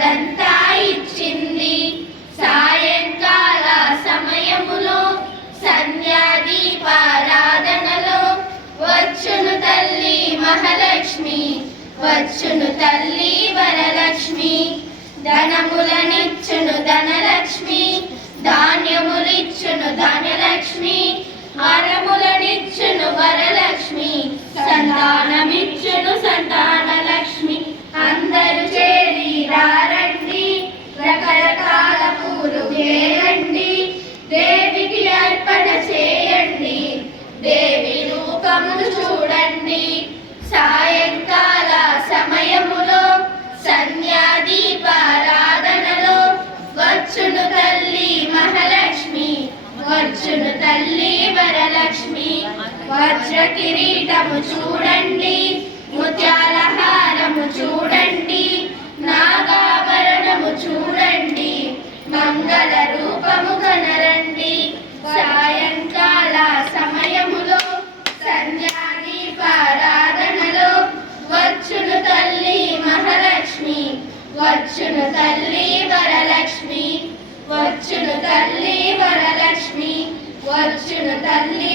ఉన్నదంతా ఇచ్చింది. సాయంకాల సమయములో సంధ్యాదీపారాధనలో వచ్చును తల్లి మహాలక్ష్మి వచ్చును తల్లి వరలక్ష్మి ధనములనిచ్చును ధనలక్ష్మి రూపమును చూడండి. సాయంకాల సమయములో సంధ్యాదీపారాధనలో వచ్చును తల్లి మహాలక్ష్మి వచ్చును తల్లి వరలక్ష్మి. వజ్ర కిరీటము చూడండి. వచ్చును తల్లి వరలక్ష్మి వచ్చును తల్లి వరలక్ష్మి వచ్చును తల్లి